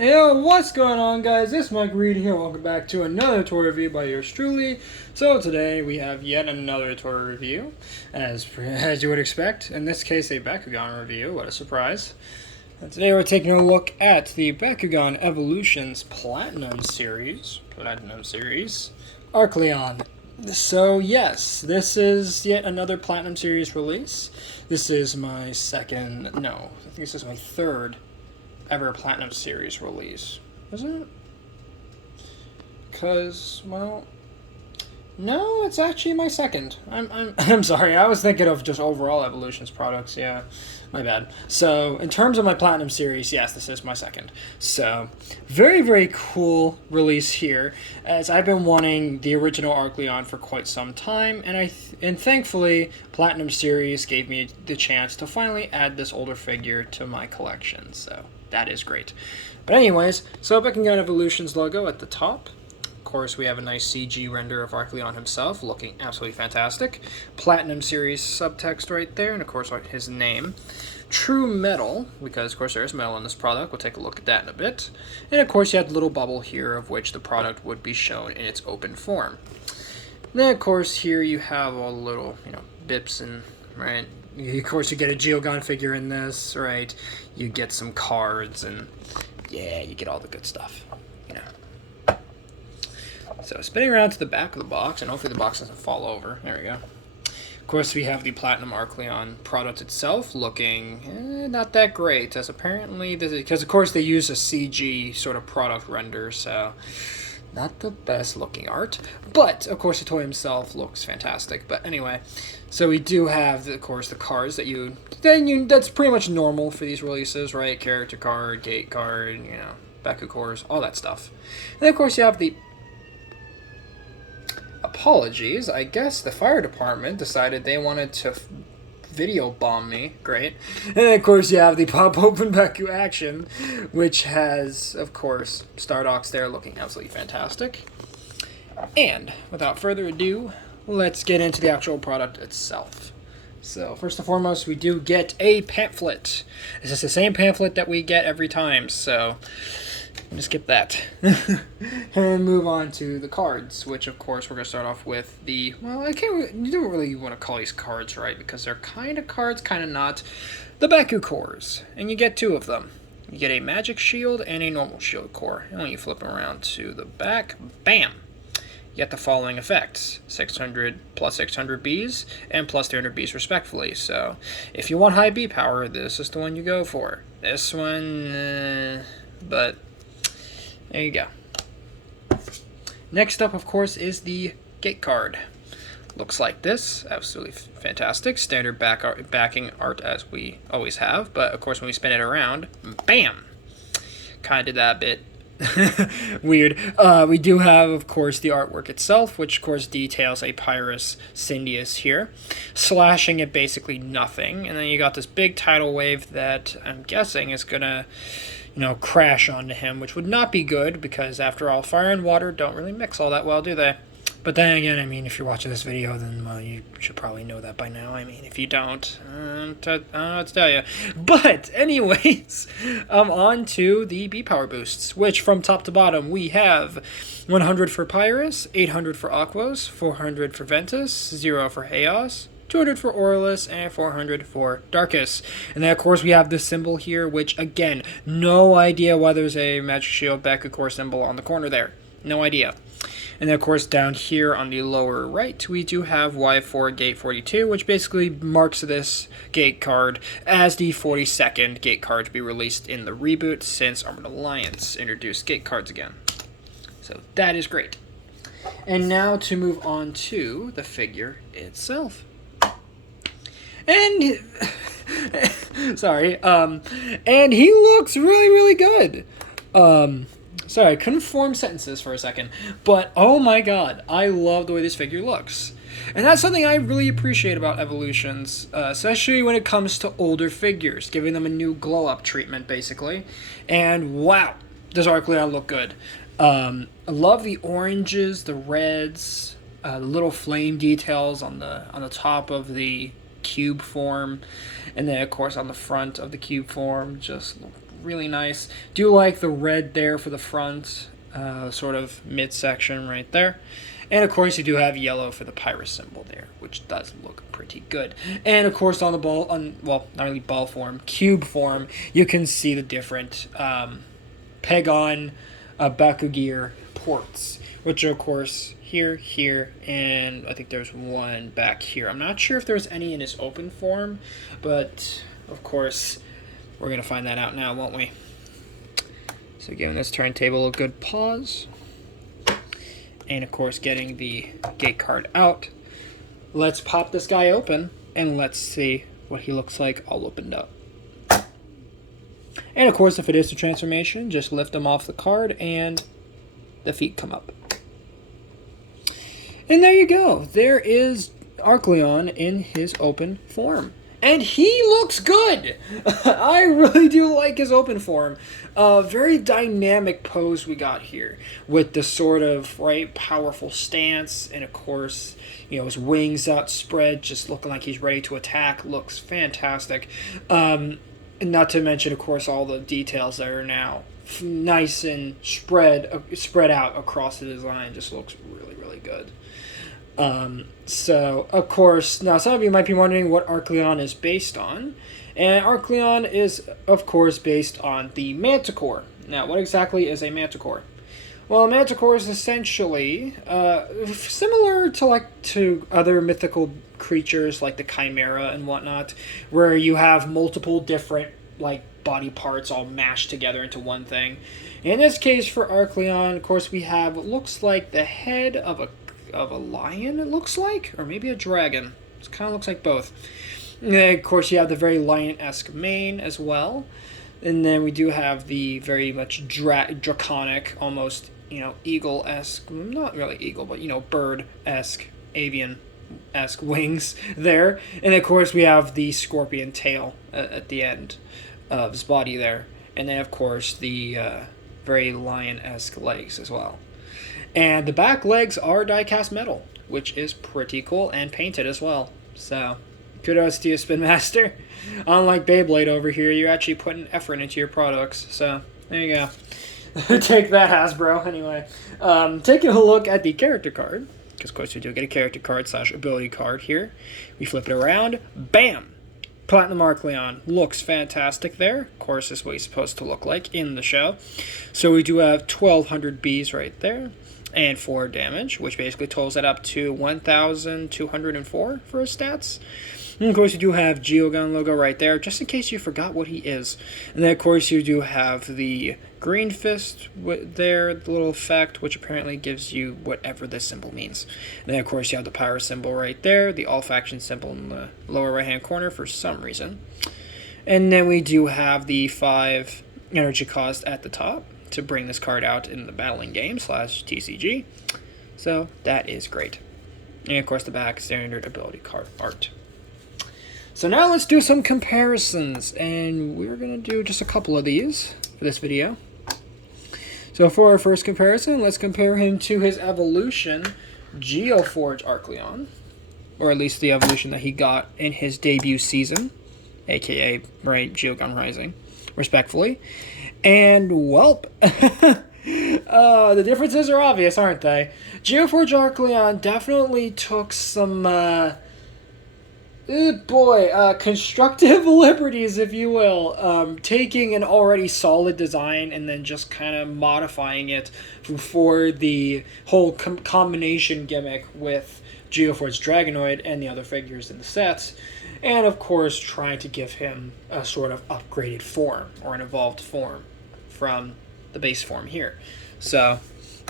Yo, what's going on, guys? It's Mike Reed here. Welcome back to another toy review by yours truly. So today we have yet another toy review, as you would expect. In this case, a Bakugan review. What a surprise! And today we're taking a look at the Bakugan Evolutions Platinum Series. Arcleon. So yes, this is yet another Platinum Series release. This is my second, no, I think this is my third ever Platinum Series release. Is it? Because, well, no, it's actually my second. I'm sorry, I was thinking of just overall Evolutions products, yeah. My bad. So, in terms of my Platinum Series, yes, this is my second. So, very, very cool release here, as I've been wanting the original Arcleon for quite some time, and thankfully, Platinum Series gave me the chance to finally add this older figure to my collection, so that is great. But anyways, so Bakugan Evolutions logo at the top. Of course, we have a nice CG render of Arcleon himself, looking absolutely fantastic. Platinum Series subtext right there, and of course his name. True metal, because of course there is metal in this product. We'll take a look at that in a bit. And of course you have the little bubble here of which the product would be shown in its open form. Then of course here you have all the little, bips and, right? Of course you get a Geogon figure in this, right? You get some cards and, yeah, you get all the good stuff, So spinning around to the back of the box, and hopefully the box doesn't fall over. There we go. Of course, we have the Platinum Arcleon product itself, looking not that great, as apparently, because of course they use a CG sort of product render, so not the best looking art. But, of course, the toy himself looks fantastic. But anyway, so we do have, of course, the cards that's pretty much normal for these releases, right? Character card, gate card, Baku cores, all that stuff. And then, of course, you have the apologies. I guess the fire department decided they wanted to video bomb me. Great. And of course you have the pop open Baku action, which has, of course, Stardock's there looking absolutely fantastic. And without further ado, let's get into the actual product itself. So first and foremost, we do get a pamphlet. This is the same pamphlet that we get every time, so I'm gonna skip that. And move on to the cards, which of course we're gonna start off with the, well, you don't really want to call these cards, right? Because they're kind of cards, kind of not. The Baku cores, and you get two of them. You get a magic shield and a normal shield core. And when you flip them around to the back, bam! You get the following effects: 600 plus 600 Bs and plus 300 Bs respectively. So if you want high B power, this is the one you go for. This one, but there you go. Next up, of course, is the gate card. Looks like this. Absolutely fantastic. Standard backing art as we always have. But, of course, when we spin it around, bam! Kind of did that a bit weird. We do have, of course, the artwork itself, which, of course, details a Pyrus Syndius here, slashing at basically nothing. And then you got this big tidal wave that I'm guessing is going to crash onto him, which would not be good, because after all, fire and water don't really mix all that well, do they? But then again, I mean, if you're watching this video, then, well, you should probably know that by now. I mean, if you don't, I don't know what to tell you. But, anyways, on to the B-Power boosts, which from top to bottom, we have 100 for Pyrus, 800 for Aquos, 400 for Ventus, 0 for Chaos, 200 for Aurelus, and 400 for Darkus. And then, of course, we have this symbol here, which, again, no idea why there's a Magic Shield Baku Core symbol on the corner there. No idea. And then, of course, down here on the lower right, we do have Y4 Gate 42, which basically marks this gate card as the 42nd gate card to be released in the reboot since Armored Alliance introduced gate cards again. So that is great. And now to move on to the figure itself. And sorry, and he looks really, really good. Sorry, I couldn't form sentences for a second, but oh my god, I love the way this figure looks. And that's something I really appreciate about Evolutions, especially when it comes to older figures, giving them a new glow-up treatment, basically. And wow, does Arcleon look good. I love the oranges, the reds, the little flame details on the top of the cube form, and then of course on the front of the cube form just look really nice. Do like the red there for the front, sort of midsection right there. And of course you do have yellow for the Pyrus symbol there, which does look pretty good. And of course on the ball, well, not really ball form, cube form, you can see the different Pegon Bakugan ports, which are of course here, and I think there's one back here. I'm not sure if there's any in his open form, but of course we're going to find that out now, won't we? So giving this turntable a good pause. And of course getting the gate card out. Let's pop this guy open and let's see what he looks like all opened up. And of course if it is a transformation, just lift him off the card and the feet come up. And there you go. There is Arcleon in his open form. And he looks good! I really do like his open form. Very dynamic pose we got here. With the sort of, right, powerful stance. And of course, you know, his wings outspread, just looking like he's ready to attack. Looks fantastic. And not to mention, of course, all the details that are now nice and spread out across the design. Just looks really, really good. So, of course, now some of you might be wondering what Arcleon is based on. And Arcleon is, of course, based on the Manticore. Now, what exactly is a Manticore? Well, a Manticore is essentially similar to other mythical creatures like the Chimera and whatnot, where you have multiple different body parts all mashed together into one thing. In this case, for Arcleon, of course, we have what looks like the head of a lion, it looks like, or maybe a dragon. It kind of looks like both. And then, of course, you have the very lion-esque mane as well. And then we do have the very much draconic, almost, eagle-esque, not really eagle, but, bird-esque, avian-esque wings there. And, of course, we have the scorpion tail at the end of his body there. And then, of course, the very lion-esque legs as well. And the back legs are die-cast metal, which is pretty cool, and painted as well. So, kudos to you, Spin Master. Unlike Beyblade over here, you're actually putting effort into your products. So, there you go. Take that, Hasbro. Anyway, taking a look at the character card, because of course we do get a character card / ability card here. We flip it around. Bam! Platinum Arcleon looks fantastic there. Of course, this is what he's supposed to look like in the show. So we do have 1,200 Bs right there. And 4 damage, which basically totals it up to 1,204 for his stats. And of course, you do have Geogun logo right there, just in case you forgot what he is. And then, of course, you do have the Green Fist there, the little effect, which apparently gives you whatever this symbol means. And then, of course, you have the Pyrus symbol right there, the All Faction symbol in the lower right-hand corner for some reason. And then we do have the 5 energy cost at the top to bring this card out in the battling game / TCG. So that is great. And of course the back standard ability card art. So now let's do some comparisons, and we're going to do just a couple of these for this video. So for our first comparison, let's compare him to his evolution, Geoforge Arcleon, or at least the evolution that he got in his debut season, aka Geogun Rising, respectfully. And, welp, the differences are obvious, aren't they? Geoforge Arcleon definitely took some, constructive liberties, if you will. Taking an already solid design and then just kind of modifying it for the whole combination gimmick with Geoforge Dragonoid and the other figures in the sets. And, of course, trying to give him a sort of upgraded form, or an evolved form, from the base form here. So,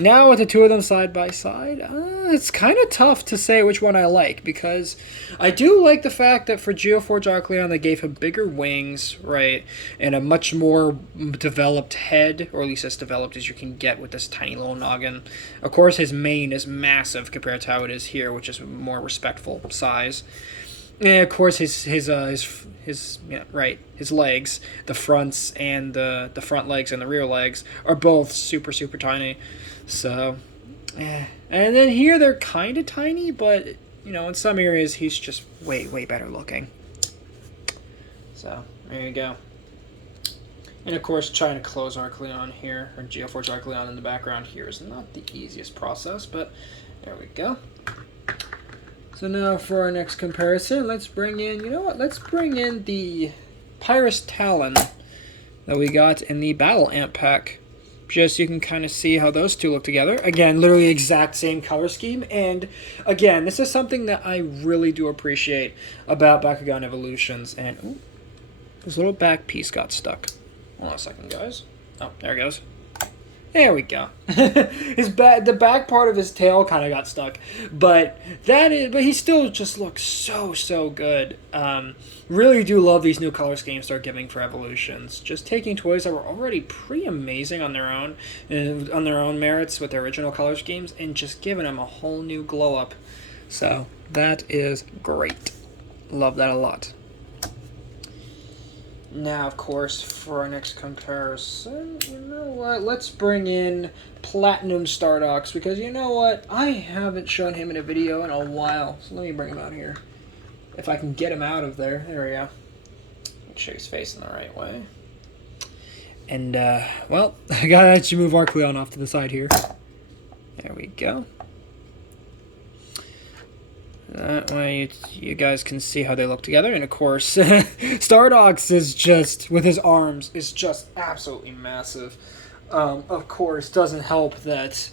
now with the two of them side by side, it's kind of tough to say which one I like, because I do like the fact that for Geoforge Arcleon, they gave him bigger wings, right, and a much more developed head, or at least as developed as you can get with this tiny little noggin. Of course, his mane is massive compared to how it is here, which is a more respectful size. And of course, his legs, the fronts and the front legs and the rear legs are both super, super tiny. So, and then here they're kind of tiny, but in some areas he's just way, way better looking. So there you go. And of course, trying to close Arcleon here, or Geoforge Arcleon in the background here is not the easiest process, but there we go. So now for our next comparison, let's bring in, you know what, let's bring in the Pyrus Talon that we got in the Battle Amp pack. Just so you can kind of see how those two look together. Again, literally exact same color scheme. And again, this is something that I really do appreciate about Bakugan Evolutions. And ooh, this little back piece got stuck. Hold on a second, guys. Oh, there it goes. There we go. The back part of his tail kind of got stuck, but he still just looks so good. Really do love these new color schemes they're giving for Evolutions. Just taking toys that were already pretty amazing on their own merits with their original color schemes, and just giving them a whole new glow up. So that is great. Love that a lot. Now, of course, for our next comparison, you know what? Let's bring in Platinum Stardox, because you know what? I haven't shown him in a video in a while. So let me bring him out here. If I can get him out of there. There we go. Make sure he's facing the right way. And, well, I gotta actually move Arcleon off to the side here. There we go. That way you guys can see how they look together. And of course, Stardox is just, with his arms, is just absolutely massive. Of course, doesn't help that,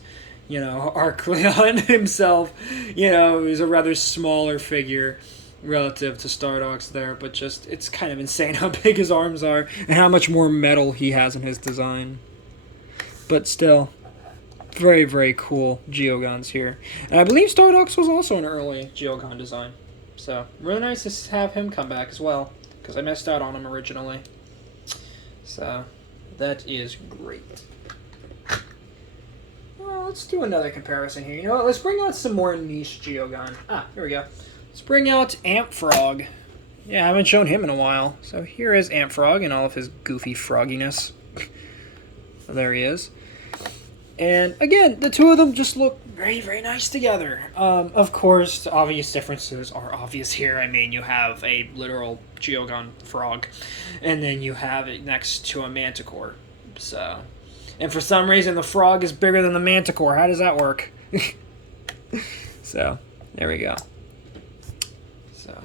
you know, Arcleon himself, you know, is a rather smaller figure relative to Stardox there. But just, it's kind of insane how big his arms are and how much more metal he has in his design. But still, very cool Geogons here. And I believe Stardox was also an early Geogon design. So, really nice to have him come back as well, because I missed out on him originally. So, that is great. Well, let's do another comparison here. You know what? Let's bring out some more niche Geogon. Here we go. Let's bring out Ampfrog. Yeah, I haven't shown him in a while. So, here is Ampfrog in all of his goofy frogginess. There he is. And again, the two of them just look very nice together. Of course, the obvious differences are obvious here. I mean, you have a literal Geogon frog, and then you have it next to a manticore. So, and for some reason, the frog is bigger than the manticore. How does that work? So, there we go. So,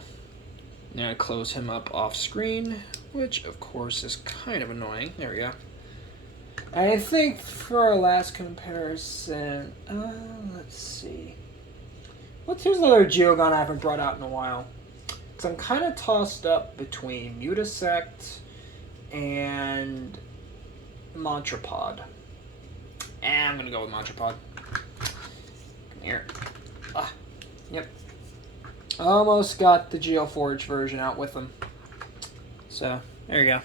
now I close him up off screen, which of course is kind of annoying. There we go. I think for our last comparison, let's see. Here's another Geogon I haven't brought out in a while. Because I'm kind of tossed up between Mutasect and Montrapod. And I'm going to go with Montrapod. Come here. Yep. Almost got the Geoforge version out with them. So, there you go.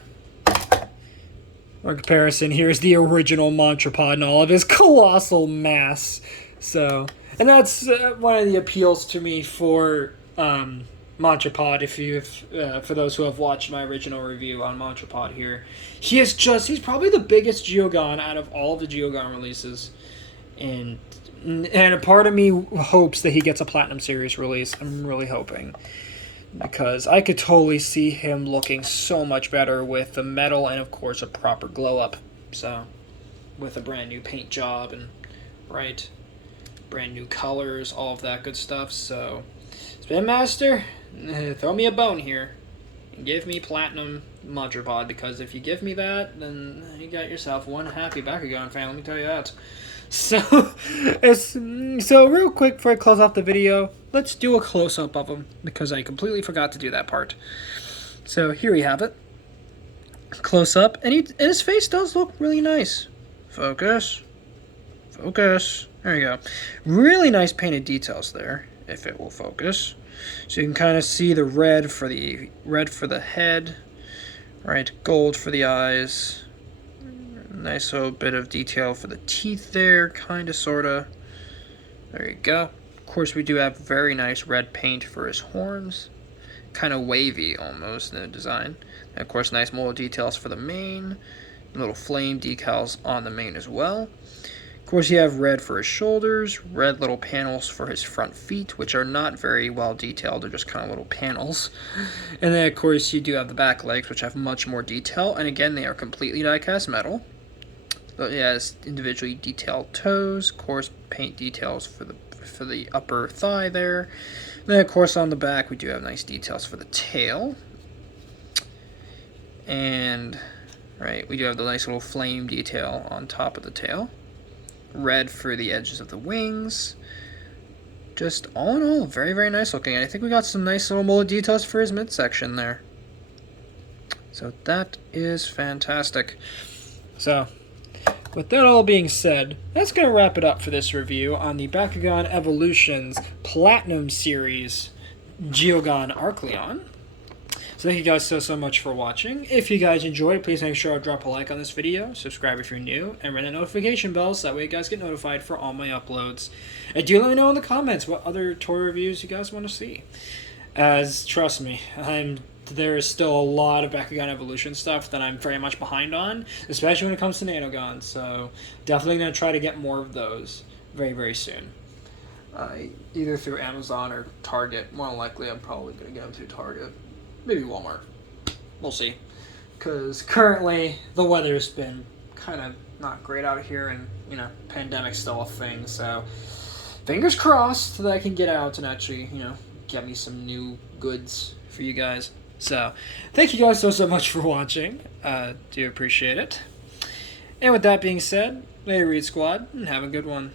For comparison, here's the original Montrapod and all of his colossal mass. So, and that's one of the appeals to me for Montrapod. For those who have watched my original review on Montrapod here, he's probably the biggest Geogon out of all of the Geogon releases, and a part of me hopes that he gets a Platinum Series release. I'm really hoping, because I could totally see him looking so much better with the metal and, of course, a proper glow-up. So, with a brand new paint job and, brand new colors, all of that good stuff. So, Spin Master, throw me a bone here and give me Platinum Montrapod, because if you give me that, then you got yourself one happy Bakugan fan, let me tell you that. So real quick before I close off the video, let's do a close-up of him, because I completely forgot to do that part. So here we have it. Close-up, and his face does look really nice. Focus. There you go. Really nice painted details there, if it will focus. So you can kind of see the red for the head, gold for the eyes. Nice little bit of detail for the teeth there, kind of, sort of. There you go. Of course, we do have very nice red paint for his horns. Kind of wavy, almost, in the design. And, of course, nice mold details for the mane. Little flame decals on the mane as well. Of course, you have red for his shoulders, red little panels for his front feet, which are not very well detailed. They're just kind of little panels. And then, of course, you do have the back legs, which have much more detail. And again, they are completely die-cast metal. It has individually detailed toes, of course, paint details for the upper thigh there. And then, of course, on the back, we do have nice details for the tail. And, right, we do have the nice little flame detail on top of the tail. Red for the edges of the wings. Just all in all, very, very nice looking. And I think we got some nice little molded details for his midsection there. So that is fantastic. So, with that all being said, that's going to wrap it up for this review on the Bakugan Evolutions Platinum Series Geogon Arcleon. So thank you guys so much for watching. If you guys enjoyed, please make sure to drop a like on this video, subscribe if you're new, and ring the notification bell so that way you guys get notified for all my uploads. And do let me know in the comments what other toy reviews you guys want to see. As, trust me, there is still a lot of Bakugan Evolution stuff that I'm very much behind on, especially when it comes to Nanogon, so definitely going to try to get more of those very, very soon. Either through Amazon or Target. More than likely, I'm probably going to get them through Target. Maybe Walmart. We'll see. Because currently, the weather's been kind of not great out here, and, you know, pandemic's still a thing, so fingers crossed that I can get out and actually, you know, get me some new goods for you guys. So, thank you guys so much for watching. Do appreciate it. And with that being said, Read Squad, and have a good one.